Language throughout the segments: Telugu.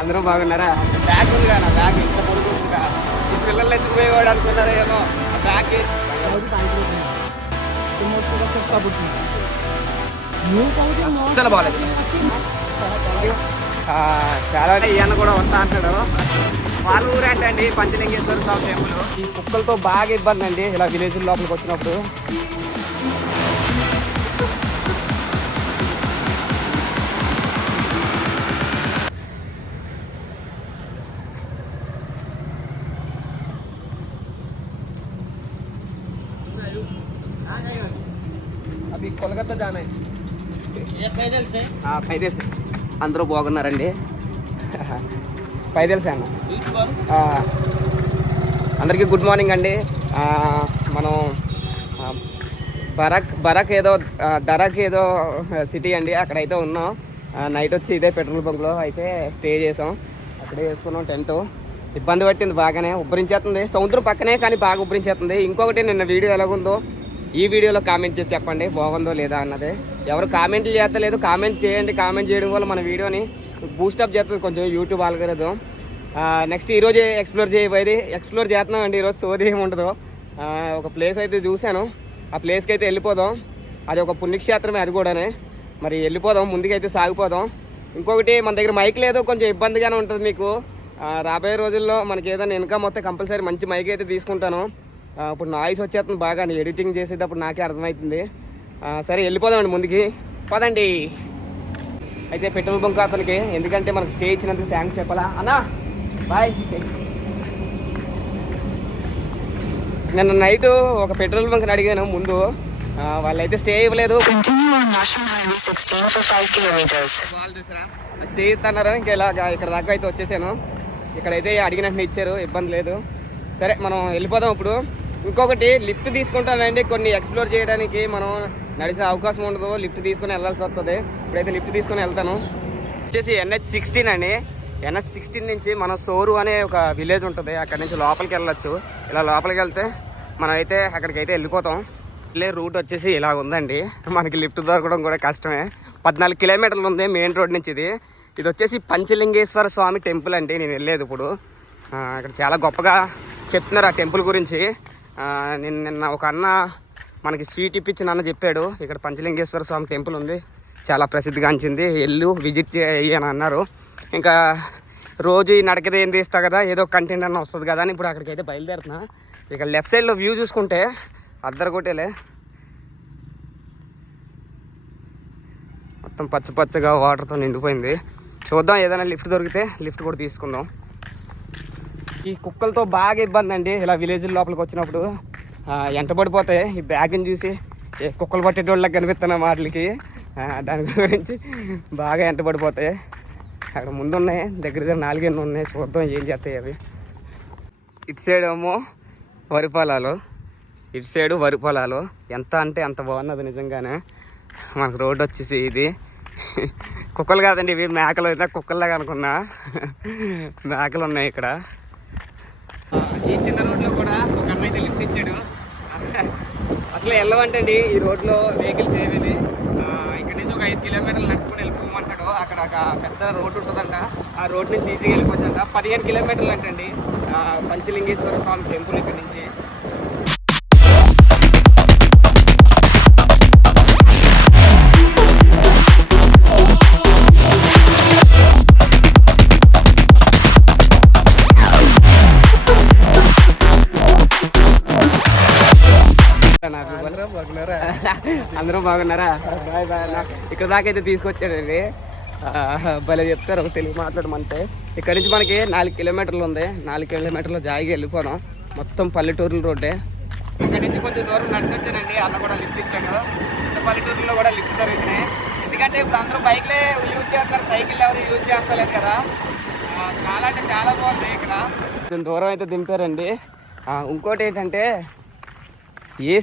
అందరూ బాగున్నారా? బ్యాగ్ ఉందిగా, నా బ్యాగ్ ఇంత పొడుగు ఉందిగా. ఈ పిల్లలు ఎత్తుకుపోయేవాడు అనుకున్నారా ఏమో. ఆ బ్యాగ్ అస్సలు బాగాలేదు. చాలా ఈయన కూడా వస్తా అంటాడు. వాళ్ళ ఊరేంటండి పంచలింగేశ్వర స్వామి టెంపుల్. ఈ కుక్కలతో బాగా ఇబ్బంది అండి ఇలా విలేజ్ లోపలికి వచ్చినప్పుడు. అవి కోల్కతా జానా పైదేల్స్. అందరూ బాగున్నారండి. పైదేల్సే అన్న. అందరికీ గుడ్ మార్నింగ్ అండి. మనం బరక్ ఏదో సిటీ అండి, అక్కడైతే ఉన్నాం. నైట్ వచ్చి ఇదే పెట్రోల్ బంక్లో అయితే స్టే చేసాం. అక్కడే వేసుకున్నాం టెంట్. ఇబ్బంది పట్టింది బాగానే, ఉబ్బరించేస్తుంది. సముద్రం పక్కనే కానీ బాగా ఉబ్బరించేస్తుంది. ఇంకొకటి నిన్న వీడియో ఎలాగుందో ఈ వీడియోలో కామెంట్ చేసి చెప్పండి బాగుందో లేదా అన్నది. ఎవరు కామెంట్లు చేస్తలేదు, కామెంట్ చేయండి. కామెంట్ చేయడం వల్ల మన వీడియోని బూస్టప్ చేస్తుంది కొంచెం యూట్యూబ్ ఆల్గోరిథం. నెక్స్ట్ ఈరోజు ఎక్స్ప్లోర్ చేస్తున్నామండి. ఈరోజు సోది ఏముండదు. ఒక ప్లేస్ అయితే చూశాను, ఆ ప్లేస్కి అయితే వెళ్ళిపోదాం. అది ఒక పుణ్యక్షేత్రమే, అది కూడానే. మరి వెళ్ళిపోదాం, ముందుకైతే సాగిపోదాం. ఇంకొకటి మన దగ్గర మైక్ లేదు, కొంచెం ఇబ్బందిగానే ఉంటుంది మీకు. రాబోయే రోజుల్లో మనకి ఏదైనా ఇన్కమ్ వస్తే కంపల్సరీ మంచి మైక్ అయితే తీసుకుంటాను. ఇప్పుడు నాయిస్ వచ్చేస్తుంది బాగా, ఎడిటింగ్ చేసేటప్పుడు నాకే అర్థమవుతుంది. సరే వెళ్ళిపోదామండి ముందుకి, పదండి. అయితే పెట్రోల్ బంక్ అతనికి ఎందుకంటే మనకు స్టే ఇచ్చినందుకు థ్యాంక్స్ చెప్పాలా అన్నా. బాయ్. నిన్న నైట్ ఒక పెట్రోల్ బంక్ని అడిగాను ముందు, వాళ్ళైతే స్టే ఇవ్వలేదు. స్టే ఇస్తున్నారు. ఇంకా ఇలాగా ఇక్కడ దాకా అయితే వచ్చేసాను. ఇక్కడైతే అడిగినట్టు ఇచ్చారు, ఇబ్బంది లేదు. సరే మనం వెళ్ళిపోదాం ఇప్పుడు. ఇంకొకటి లిఫ్ట్ తీసుకుంటానండి, కొన్ని ఎక్స్ప్లోర్ చేయడానికి మనం నడిచే అవకాశం ఉండదు, లిఫ్ట్ తీసుకుని వెళ్ళాల్సి వస్తుంది. ఇప్పుడైతే లిఫ్ట్ తీసుకుని వెళ్తాను. వచ్చేసి NH16 అండి. NH16 నుంచి మనం సోరు అనే ఒక విలేజ్ ఉంటుంది, అక్కడ నుంచి లోపలికి వెళ్ళొచ్చు. ఇలా లోపలికి వెళ్తే మనం అయితే అక్కడికి అయితే వెళ్ళిపోతాం. వెళ్ళే రూట్ వచ్చేసి ఇలా ఉందండి. మనకి లిఫ్ట్ దొరకడం కూడా కష్టమే. 14 కిలోమీటర్లు ఉంది మెయిన్ రోడ్ నుంచి. ఇది వచ్చేసి పంచలింగేశ్వర స్వామి టెంపుల్ అండి. నేను వెళ్ళేది ఇప్పుడు ఇక్కడ చాలా గొప్పగా చెప్తున్నారు ఆ టెంపుల్ గురించి. నిన్న ఒక అన్న మనకి స్వీట్ ఇప్పించిన అన్న చెప్పాడు, ఇక్కడ పంచలింగేశ్వర స్వామి టెంపుల్ ఉంది, చాలా ప్రసిద్ధిగాంచింది, విజిట్ చేయి అని అన్నారు. ఇంకా రోజు ఈ నడకదే ఏం తీస్తా కదా, ఏదో కంటెంట్ అన్న వస్తుంది కదా అని ఇప్పుడు అక్కడికి అయితే బయలుదేరుతున్నా. ఇక లెఫ్ట్ సైడ్లో వ్యూ చూసుకుంటే అద్దరు కొట్టేలే, మొత్తం పచ్చగా వాటర్తో నిండిపోయింది. చూద్దాం, ఏదైనా లిఫ్ట్ దొరికితే లిఫ్ట్ కూడా తీసుకుందాం. ఈ కుక్కలతో బాగా ఇబ్బంది అండి ఇలా విలేజ్ లోపలికి వచ్చినప్పుడు. ఎంటబడిపోతాయి. ఈ బ్యాగ్ని చూసి కుక్కలు పట్టేటోళ్ళకి కనిపిస్తున్న వాటికి, దాని గురించి బాగా ఎంటబడిపోతాయి. అక్కడ ముందు ఉన్నాయి, దగ్గర 4 ఉన్నాయి. చూద్దాం ఏం చేస్తాయి అవి. ఇటు సైడ్ ఏమో వరి పొలాలు, ఇటు సైడు వరి పొలాలు. ఎంత అంటే అంత బాగున్నది నిజంగానే. మనకు రోడ్డు వచ్చేసి ఇది. కుక్కలు కాదండి ఇవి, మేకలు. అయితే కుక్కల్లాగా అనుకున్నా, మేకలు ఉన్నాయి ఇక్కడ. ఈ చిన్న రోడ్లో కూడా ఒక అన్న అయితే లిఫ్ట్ ఇచ్చాడు. అసలు వెళ్ళవంటండి ఈ రోడ్లో వెహికల్స్ ఏమేమి. ఇక్కడ నుంచి ఒక 5 కిలోమీటర్లు నడుచుకుని వెళ్ళిపోమంటాడు. అక్కడ ఒక పెద్ద రోడ్డు ఉంటుందంట, ఆ రోడ్ నుంచి ఈజీగా వెళ్ళిపోవచ్చంట. 15 కిలోమీటర్లు అంటండి పంచలింగేశ్వర స్వామి టెంపుల్ ఇక్కడ నుంచి. అందరూ బాగున్నారా? బాయ్ బాయ్ అన్న. ఇక్కడ దాకా అయితే తీసుకొచ్చాడండి. భలే చెప్తారు తెలుగు మాట్లాడమంటే. ఇక్కడ నుంచి మనకి 4 కిలోమీటర్లు ఉంది. 4 కిలోమీటర్లు జాయిగా వెళ్ళిపోదాం. మొత్తం పల్లెటూరుల రోడ్డే. ఇక్కడ నుంచి కొంచెం దూరం నడిచి వచ్చానండి. అన్న కూడా లిఫ్ట్ ఇచ్చాడు. ఇంత పల్లెటూరులో కూడా లిఫ్ట్ దొరుకుతున్నాయి. ఎందుకంటే ఇప్పుడు అందరూ బైక్లే యూజ్ చేస్తారు, సైకిల్ ఎవరు యూజ్ చేస్తలేదు కదా. చాలా అంటే చాలా బాగుంది ఇక్కడ. కొంచెం దూరం అయితే దింపారండి. ఇంకోటి ఏంటంటే ఏ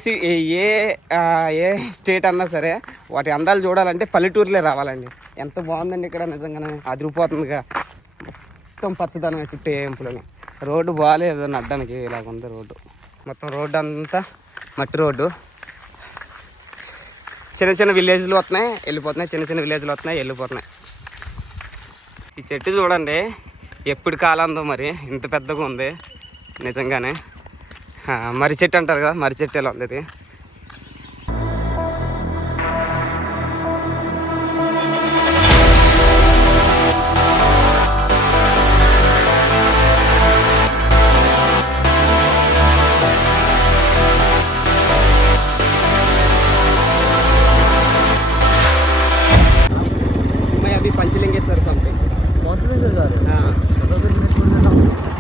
స్టేట్ అన్నా సరే వాటి అందాలు చూడాలంటే పల్లెటూరులే రావాలండి. ఎంత బాగుందండి ఇక్కడ, నిజంగానే అదిరిపోతుందిగా. మొత్తం పచ్చదనం చుట్టూ ఏంపులని. రోడ్డు బాగాలేదు నడ్డానికి, ఇలాగ ఉంది రోడ్డు. మొత్తం రోడ్డు అంతా మట్టి రోడ్డు. చిన్న విలేజ్లు వస్తున్నాయి వెళ్ళిపోతున్నాయి, చిన్న విలేజ్లు వస్తున్నాయి వెళ్ళిపోతున్నాయి. ఈ చెట్టు చూడండి ఎప్పుడు కాలందో మరి ఇంత పెద్దగా ఉంది నిజంగానే. మర్రి చెట్టు అంటారు కదా, మర్రి చెట్టు ఎలా ఉంది ఇది. Panchalingeshwara something.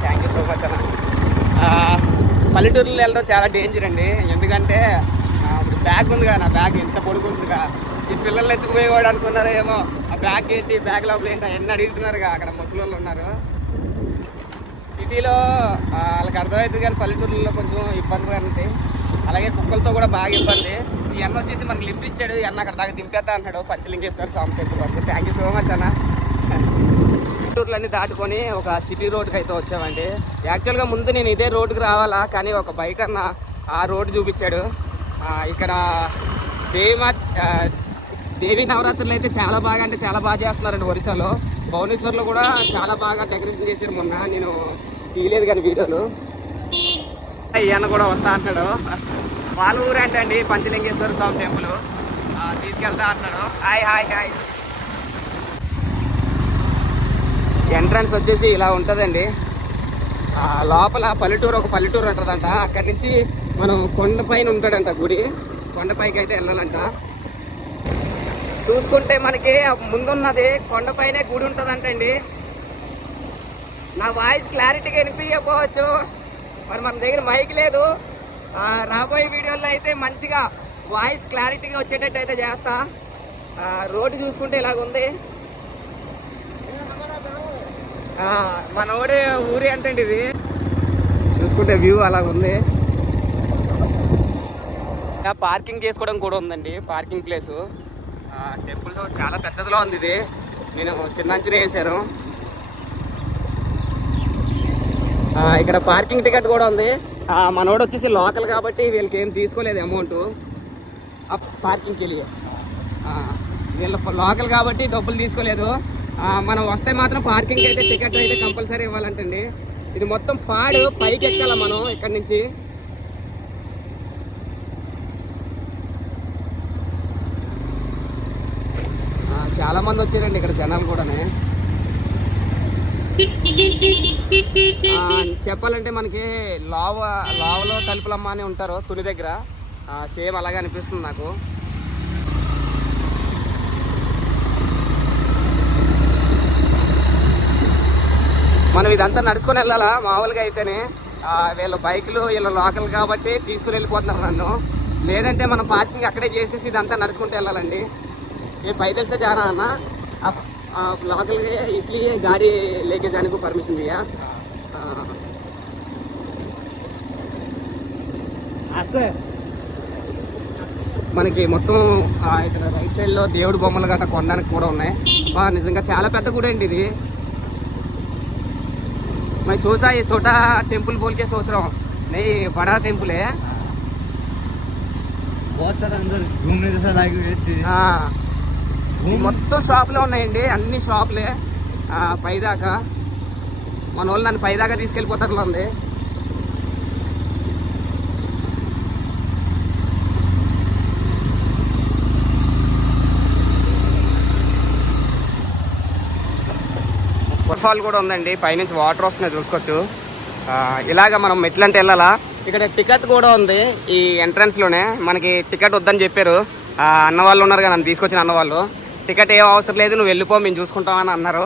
Thank you so much అన్న. పల్లెటూరులో వెళ్ళడం చాలా డేంజర్ అండి. ఎందుకంటే ఇప్పుడు బ్యాగ్ ఉంది కదా, నా బ్యాగ్ ఎంత పొడుగుందిగా, ఈ పిల్లల్ని ఎత్తుకుపోయేవాడు అనుకున్నారో ఏమో. ఆ బ్యాగ్ ఏంటి, బ్యాగ్ లోపల ఏంటి అవన్నీ అడుగుతున్నారుగా. అక్కడ ముసలి వాళ్ళు ఉన్నారు. సిటీలో వాళ్ళకి అర్థమవుతుంది కానీ పల్లెటూరులో కొంచెం ఇబ్బందిగా ఉంటాయి. అలాగే కుక్కలతో కూడా బాగా ఇబ్బంది. ఈ అన్న వచ్చేసి మనకు లిఫ్ట్ ఇచ్చాడు. ఈ అన్న అక్కడ దాకా దింపేస్తా అన్నాడు పంచలింగేశ్వర స్వామి టెంపుల్ వరకు. థ్యాంక్ యూ సో మచ్ అన్న. పల్లెటూరులన్నీ దాటుకొని ఒక సిటీ రోడ్కి అయితే వచ్చామండి. యాక్చువల్గా ముందు నేను ఇదే రోడ్డుకి రావాలా, కానీ ఒక బైక్ అన్న ఆ రోడ్డు చూపించాడు. ఇక్కడ దేవి నవరాత్రులు అయితే చాలా బాగా అంటే చాలా బాగా చేస్తున్నారండి ఒరిస్సాలో. భువనేశ్వర్లో కూడా చాలా బాగా డెకరేషన్ చేశారు. మొన్న నేను తీయలేదు కానీ వీడియోలు. ఈయన కూడా వస్తా అంటాడు. వాళ్ళ ఊరేంటండి పంచలింగేశ్వర స్వామి టెంపుల్, తీసుకెళ్తా అంటాడు. Hi hi hi. ఎంట్రన్స్ వచ్చేసి ఇలా ఉంటుందండి. లోపల పల్లెటూరు, ఒక పల్లెటూరు ఉంటుందంట. అక్కడి నుంచి మనం కొండపైన ఉంటాడంట గుడి. కొండపైకి అయితే వెళ్ళాలంట. చూసుకుంటే మనకి ముందున్నది కొండపైనే గుడి ఉంటుందంటండి. నా వాయిస్ క్లారిటీగా వినిపించకపోవచ్చు, మరి మన దగ్గర మైక్ లేదు. రాబోయే వీడియోలో అయితే మంచిగా వాయిస్ క్లారిటీగా వచ్చేటట్టు అయితే చేస్తా. రోడ్డు చూసుకుంటే ఇలాగుంది. మన ఊరి అంటే ఇది చూసుకుంటే వ్యూ అలాగుంది. పార్కింగ్ చేసుకోవడం కూడా ఉందండి, పార్కింగ్ ప్లేసు. టెంపుల్ చాలా పెద్దదిలో ఉంది ఇది. నేను చిన్న అంచనా వేశాను. ఇక్కడ పార్కింగ్ టికెట్ కూడా ఉంది. మనోడు వచ్చేసి లోకల్ కాబట్టి వీళ్ళకి ఏం తీసుకోలేదు అమౌంట్ పార్కింగ్కి వెళ్ళి. వీళ్ళ లోకల్ కాబట్టి డబ్బులు తీసుకోలేదు. మనం వస్తే మాత్రం పార్కింగ్ అయితే టికెట్ అయితే కంపల్సరీ ఇవ్వాలంటండి. ఇది మొత్తం పాడు, పైకి ఎక్కాల మనం ఇక్కడి నుంచి. చాలా మంది వచ్చారండి ఇక్కడ జనాలు కూడానే. చెప్పాలంటే మనకి లావలో తలుపులమ్మ అని ఉంటారు తుని దగ్గర, సేమ్ అలాగే అనిపిస్తుంది నాకు. మనం ఇదంతా నడుచుకొని వెళ్ళాలా మామూలుగా అయితేనే. వీళ్ళ బైకులు వీళ్ళ లోకల్ కాబట్టి తీసుకుని వెళ్ళిపోతున్నారు నన్ను. లేదంటే మనం పార్కింగ్ అక్కడే చేసేసి ఇదంతా నడుచుకుంటూ వెళ్ళాలండి. ये पैदल से जाना है ना, आप लोकल गए इसलिए गाड़ी लेके जाने को परमिशन दिया. మనకి మొత్తం ఇక్కడ రైట్ సైడ్లో దేవుడి బొమ్మలు గట్రా కొనడానికి కూడా ఉన్నాయి. నిజంగా చాలా పెద్ద గుడి అండి ఇది. मैं सोचा ये छोटा टेंपल बोल के सोच रहा हूँ, नहीं बड़ा टेंपल है. बहुत सारा अंदर घूमने जैसा लगा. మొత్తం షాపులే ఉన్నాయండి, అన్ని షాపులే పైదాకా. మన వాళ్ళు నన్ను పైదాకా తీసుకెళ్ళిపోతారు ఉంది. వాటర్ ఫాల్ కూడా ఉందండి, పైనుంచి వాటర్ వస్తున్నాయి చూసుకోవచ్చు. ఇలాగ మనం మెట్లంటే వెళ్ళాలా. ఇక్కడ టికెట్ కూడా ఉంది ఈ ఎంట్రన్స్లోనే. మనకి టికెట్ వద్దని చెప్పారు అన్న వాళ్ళు ఉన్నారు కదా, నన్ను తీసుకొచ్చిన అన్న వాళ్ళు. టికెట్ ఏం అవసరం లేదు, నువ్వు వెళ్ళిపో, మేము చూసుకుంటామని అన్నారు.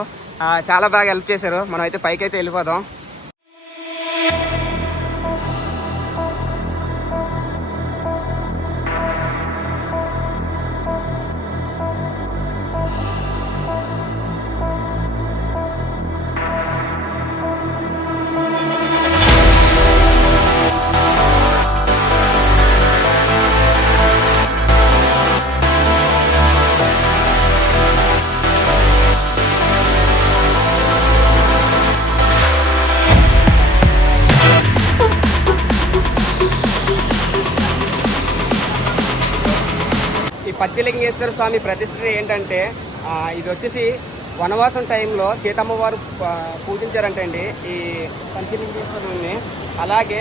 చాలా బాగా హెల్ప్ చేశారు. మనం అయితే పైకి అయితే వెళ్ళిపోదాం. పంచలింగేశ్వర స్వామి ప్రతిష్ఠ ఏంటంటే ఇది వచ్చేసి వనవాసం టైంలో సీతమ్మ వారు పూజించారంటే అండి ఈ పంచలింగేశ్వరుని. అలాగే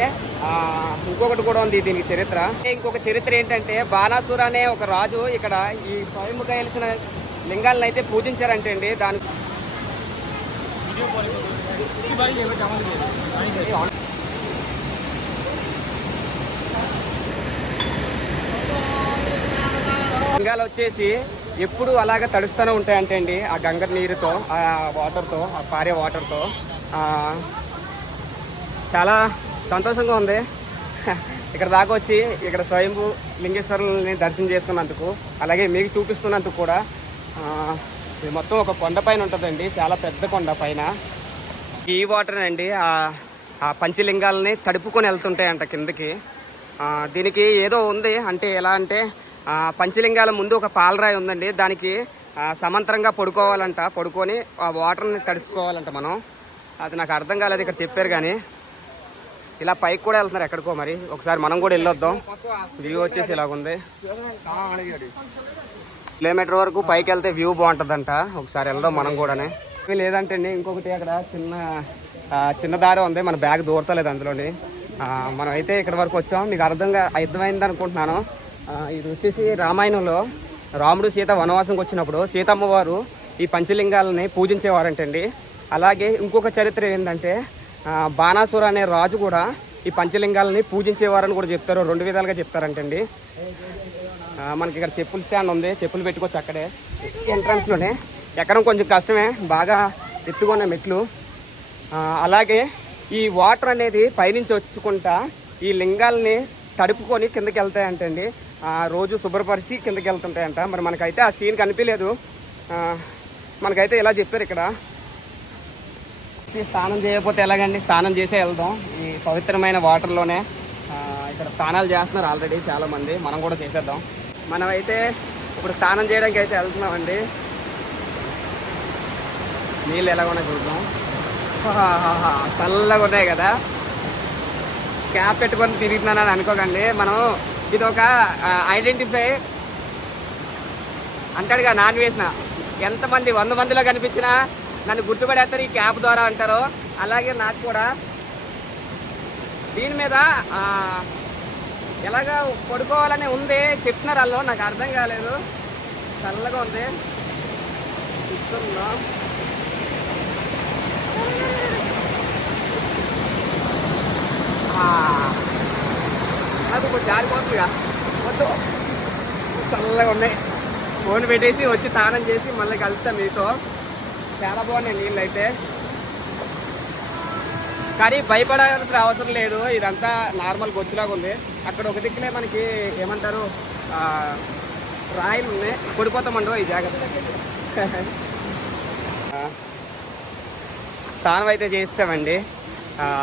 ఇంకొకటి కూడా ఉంది దీనికి చరిత్ర. ఇంకొక చరిత్ర ఏంటంటే బాణాసుర అనే ఒక రాజు ఇక్కడ ఈ స్వయంగా వెలిసిన లింగాలను అయితే పూజించారంటే అండి. దాని లింగాలు వచ్చేసి ఎప్పుడు అలాగ తడుస్తూనే ఉంటాయంటే అండి ఆ గంగ నీరుతో, ఆ వాటర్తో, ఆ పారే వాటర్తో. చాలా సంతోషంగా ఉంది ఇక్కడ దాకా వచ్చి ఇక్కడ స్వయంభూ లింగేశ్వరుని దర్శనం చేసుకున్నందుకు, అలాగే మీకు చూపిస్తున్నందుకు కూడా. ఇది మొత్తం ఒక కొండ పైన ఉంటుందండి, చాలా పెద్ద కొండ పైన. ఈ వాటర్ అండి ఆ పంచలింగాలని తడుపుకొని వెళ్తుంటాయంట కిందకి. దీనికి ఏదో ఉంది అంటే ఎలా అంటే పంచలింగాల ముందు ఒక పాలరాయి ఉందండి, దానికి సమాంతరంగా పడుకోవాలంట, పడుకొని ఆ వాటర్ని తడుచుకోవాలంట మనం. అది నాకు అర్థం కాలేదు ఇక్కడ చెప్పారు, కానీ ఇలా పైకి కూడా వెళ్తున్నారు ఎక్కడికో. మరి ఒకసారి మనం కూడా వెళ్ళొద్దాం. వ్యూ వచ్చేసి ఇలాగుంది. కిలోమీటర్ వరకు పైకి వెళ్తే వ్యూ బాగుంటుందంట, ఒకసారి వెళ్దాం మనం కూడానే. లేదంటే అండి ఇంకొకటి అక్కడ చిన్న దారి ఉంది, మన బ్యాగ్ దూరతలేదు అందులోని. మనం అయితే ఇక్కడ వరకు వచ్చాం, మీకు అర్థమైంది అనుకుంటున్నాను. ఇది వచ్చేసి రామాయణంలో రాముడు సీత వనవాసంకి వచ్చినప్పుడు సీతమ్మ వారు ఈ పంచలింగాలని పూజించేవారంటండి. అలాగే ఇంకొక చరిత్ర ఏంటంటే బాణాసుర అనే రాజు కూడా ఈ పంచలింగాలని పూజించేవారని కూడా చెప్తారు. 2 విధాలుగా చెప్తారంటండి. మనకి ఇక్కడ చెప్పుల స్టాండ్ ఉంది, చెప్పులు పెట్టుకోవచ్చు అక్కడే ఎంట్రన్స్లోనే. ఎక్కడం కొంచెం కష్టమే, బాగా ఎత్తుకున్న మెట్లు. అలాగే ఈ వాటర్ అనేది పైనుంచి వచ్చుకుంటా ఈ లింగాలని తడుపుకొని కిందకి వెళ్తాయంటండి. రోజు శుభ్రపరిచి కిందకి వెళ్తుంటాయంట. మరి మనకైతే ఆ సీన్ కనిపించలేదు, మనకైతే ఇలా చెప్పారు ఇక్కడ. స్నానం చేయకపోతే ఎలాగండి, స్నానం చేసే వెళ్దాం ఈ పవిత్రమైన వాటర్లోనే. ఇక్కడ స్నానాలు చేస్తున్నారు ఆల్రెడీ చాలామంది, మనం కూడా చేసేద్దాం. మనమైతే ఇప్పుడు స్నానం చేయడానికి అయితే వెళ్తున్నామండి. నీళ్ళు ఎలా ఉన్నాయి చూద్దాం. చల్లగా ఉన్నాయి కదా. క్యాప్ పెట్టుకొని తిరుగుతున్నానని అనుకోకండి. మనం ఇది ఒక ఐడెంటిఫై అంటాడుగా నాన్ వేసిన, ఎంతమంది 100 మందిలో కనిపించినా నన్ను గుర్తుపడేస్తారు ఈ క్యాప్ ద్వారా అంటారు. అలాగే నాకు కూడా దీని మీద ఎలాగా పడుకోవాలని ఉంది చెప్తున్నారు వాళ్ళు, నాకు అర్థం కాలేదు. చల్లగా ఉంది. నాకు కొంచెం జారిపోతుందిగా, వద్దు. చల్లగా ఉన్నాయి. ఫోన్ పెట్టేసి వచ్చి స్నానం చేసి మళ్ళీ కలుస్తాను మీతో. చాలా బాగున్నాయి నీళ్ళు అయితే, కానీ భయపడాల్సిన అవసరం లేదు. ఇదంతా నార్మల్ గొచ్చులాగా ఉంది. అక్కడ ఒక దిక్కునే మనకి ఏమంటారు రాయిలు ఉన్నాయి, పడిపోతామండో ఈ జాగ్రత్త. స్నానం అయితే చేసామండి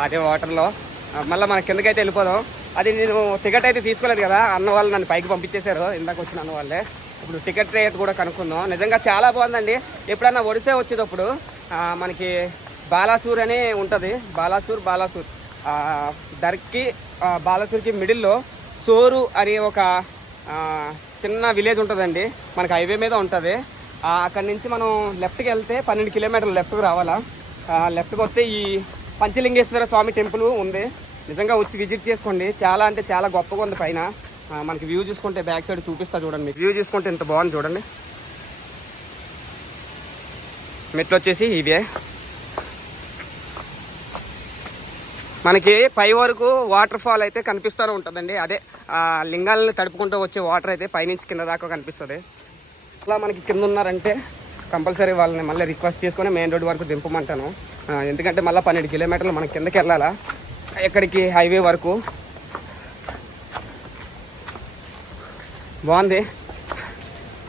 అదే వాటర్లో. మళ్ళీ మన కిందకైతే వెళ్ళిపోదాం. అది నేను టికెట్ అయితే తీసుకోలేదు కదా, అన్న వాళ్ళు నన్ను పైకి పంపించేశారు, ఇందాక వచ్చిన అన్న వాళ్ళే. ఇప్పుడు టికెట్ రేట్ కూడా కనుక్కుందాం. నిజంగా చాలా బాగుందండి. ఎప్పుడన్నా ఒడిశా వచ్చేటప్పుడు మనకి బాలాసూర్ అని ఉంటుంది. బాలాసూర్ దర్కి బాలాసూర్కి మిడిల్లో సోరు అని ఒక చిన్న విలేజ్ ఉంటుందండి, మనకి హైవే మీద ఉంటుంది. అక్కడి నుంచి మనం లెఫ్ట్కి వెళ్తే 12 కిలోమీటర్లు లెఫ్ట్కి రావాలా. లెఫ్ట్కి వస్తే ఈ పంచలింగేశ్వర స్వామి టెంపుల్ ఉంది. నిజంగా వచ్చి విజిట్ చేసుకోండి, చాలా అంటే చాలా గొప్పగా ఉంది. పైన మనకి వ్యూ చూసుకుంటే బ్యాక్ సైడ్ చూపిస్తా చూడండి. వ్యూ చూసుకుంటే ఇంత బాగుంది చూడండి. మెట్లు వచ్చేసి ఇవే. మనకి పై వరకు వాటర్ ఫాల్ అయితే కనిపిస్తూనే ఉంటుందండి. అదే లింగాలని తడుపుకుంటూ వచ్చే వాటర్ అయితే పైనుంచి కింద దాకా కనిపిస్తుంది. అలా మనకి కింద ఉన్నారంటే కంపల్సరీ వాళ్ళని మళ్ళీ రిక్వెస్ట్ చేసుకొని మెయిన్ రోడ్ వరకు దింపమంటాను. ఎందుకంటే మళ్ళీ 12 కిలోమీటర్లు మనం కిందకి వెళ్ళాలా ఎక్కడికి, హైవే వరకు. బాగుంది.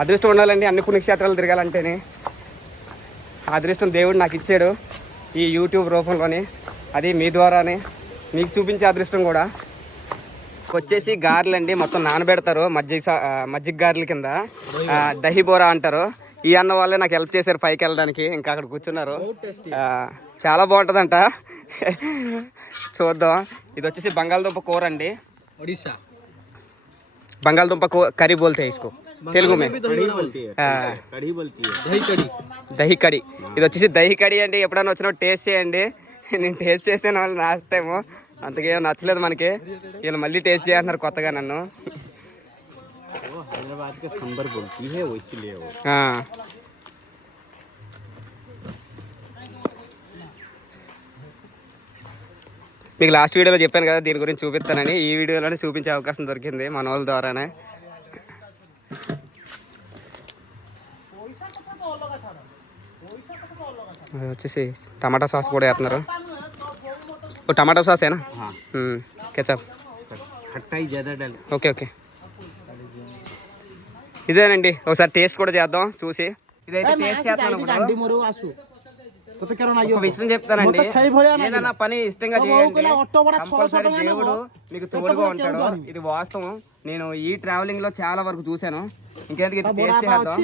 అదృష్టం ఉండాలండి అన్ని పుణ్యక్షేత్రాలు తిరగాలంటేనే. అదృష్టం దేవుడు నాకు ఇచ్చాడు ఈ యూట్యూబ్ రూపంలోని, అది మీ ద్వారానే మీకు చూపించే అదృష్టం కూడా. వచ్చేసి గారెలు అండి, మొత్తం నానబెడతారు మజ్జిగ గారెల కింద, దహి బోరా అంటారు. ఈ అన్న వాళ్ళే నాకు హెల్ప్ చేశారు పైకి వెళ్ళడానికి, ఇంకా అక్కడ కూర్చున్నారు. చాలా బాగుంటుందంట, చూద్దాం. ఇది వచ్చేసి బంగాళదుంప కూర అండి, ఒడిశా బంగాళదుంప కర్రీ బోల్తే ఇసుకో తెలుగు మే దహి కడి. ఇది వచ్చేసి దహి కడి అండి. ఎప్పుడైనా వచ్చినప్పుడు టేస్ట్ చేయండి. నేను టేస్ట్ చేసాను వాళ్ళు లాస్ట్ టైము, అంతకేం నచ్చలేదు మనకి. వీళ్ళు మళ్ళీ టేస్ట్ చేస్తున్నారు కొత్తగా నన్ను. మీకు లాస్ట్ వీడియోలో చెప్పాను కదా దీని గురించి చూపిస్తానని. ఈ వీడియోలోనే చూపించే అవకాశం దొరికింది మన వాళ్ళ ద్వారానే. వచ్చేసి టమాటా సాస్ కూడా వేస్తున్నారు. టమాటా సాసేనా? కెచప్. ఓకే ఓకే, ఇదేనండి. ఒకసారి టేస్ట్ కూడా చేద్దాం చూసి. ఇదైతే టేస్ట్ చేస్తాను. ఒక విషయం చెప్తానండి, ఏదైనా పని ఇష్టంగా చేయండి, కంపల్సరీ దేవుడు మీకు తోడుగా ఉంటాడు. ఇది వాస్తవం. నేను ఈ ట్రావెలింగ్ లో చాలా వరకు చూసాను. ఇంకెందుకు ఇది టేస్ట్ చేద్దాం.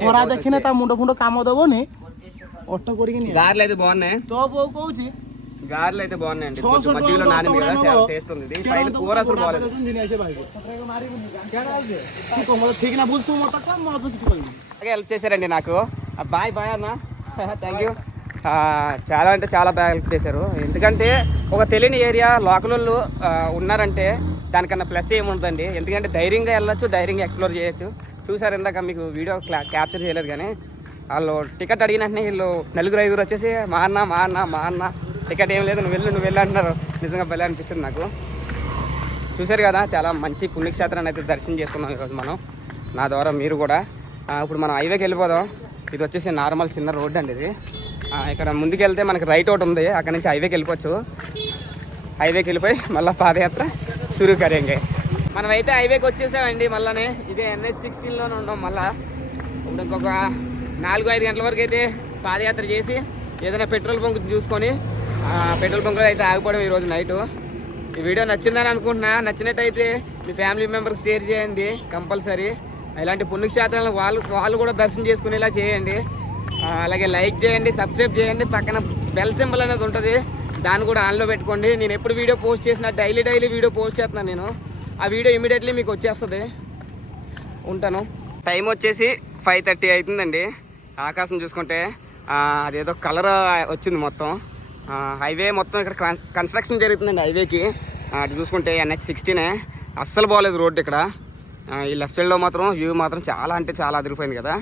ଖରା ଦେଖିନେ ତା ମୁଣ୍ଡ ଫୁଣ୍ଡ କାମ ଦବନି। ଅଟୋ କରିକି గారెలు అయితే బాగున్నాయి. ତ ବୋଉ କହୁଛି గారెలు అయితే బాగున్నాయండి. కొంచెం మధ్యలో నానింది కదా, చాలా టేస్ట్ ఉంది. పైన కూర అసలు బాగాలేదు. హెల్ప్ చేశారండి నాకు. బాయ్ బాయ్ అన్న, థ్యాంక్ యూ. చాలా అంటే చాలా బాగా హెల్ప్ చేశారు. ఎందుకంటే ఒక తెలియని ఏరియా లోకల్ వాళ్ళు ఉన్నారంటే దానికన్నా ప్లస్ ఏముంటుందండి. ఎందుకంటే ధైర్యంగా వెళ్ళొచ్చు, ధైర్యంగా ఎక్స్ప్లోర్ చేయొచ్చు. చూసారు ఇందాక మీకు వీడియో క్యాప్చర్ చేయలేదు కానీ వాళ్ళు టికెట్ అడిగిన వెంటనే వీళ్ళు 4-5 వచ్చేసి మా అన్న టికెట్ ఏం లేదు, నువ్వు వెళ్ళి అంటున్నారు. నిజంగా భలే అనిపించింది నాకు. చూశారు కదా, చాలా మంచి పుణ్యక్షేత్రాన్ని అయితే దర్శనం చేసుకున్నాం ఈరోజు మనం. నా ద్వారా మీరు కూడా. ఇప్పుడు మనం హైవేకి వెళ్ళిపోదాం. ఇది వచ్చేసి నార్మల్ చిన్న రోడ్ అండి ఇది. ఇక్కడ ముందుకు వెళ్తే మనకి రైట్ ఒకటి ఉంది, అక్కడ నుంచి హైవేకి వెళ్ళిపోవచ్చు. హైవేకి వెళ్ళిపోయి మళ్ళీ పాదయాత్ర షురూ కరేంగే. మనం అయితే హైవేకి వచ్చేసామండి మళ్ళీ. ఇదే NH16లోనే ఉన్నాం మళ్ళీ. ఇప్పుడు ఇంకొక 4-5 గంటల వరకు అయితే పాదయాత్ర చేసి ఏదైనా పెట్రోల్ బంక్ చూసుకొని పెట్రోల్ బంక్లో అయితే ఆగిపోవడం ఈరోజు నైటు. ఈ వీడియో నచ్చిందని అనుకుంటున్నా. నచ్చినట్టయితే మీ ఫ్యామిలీ మెంబర్స్ షేర్ చేయండి కంపల్సరీ. ఇలాంటి పుణ్యక్షేత్రాలను వాళ్ళు కూడా దర్శనం చేసుకునేలా చేయండి. అలాగే లైక్ చేయండి, సబ్స్క్రైబ్ చేయండి. పక్కన బెల్ సింబల్ అనేది ఉంటుంది, దాన్ని కూడా ఆన్లో పెట్టుకోండి. నేను ఎప్పుడు వీడియో పోస్ట్ చేసినా డైలీ వీడియో పోస్ట్ చేస్తున్నాను నేను. ఆ వీడియో ఇమీడియట్లీ మీకు వచ్చేస్తుంది. ఉంటాను. టైం వచ్చేసి 5:30 అవుతుందండి. ఆకాశం చూసుకుంటే అదేదో కలర్ వచ్చింది మొత్తం. హైవే మొత్తం ఇక్కడ కన్స్ట్రక్షన్ జరుగుతుందండి హైవేకి. అటు చూసుకుంటే NH16 అస్సలు బాగోలేదు రోడ్డు ఇక్కడ. ఈ లెఫ్ట్ సైడ్లో మాత్రం వ్యూ మాత్రం చాలా అంటే చాలా అదిరిపోయింది కదా.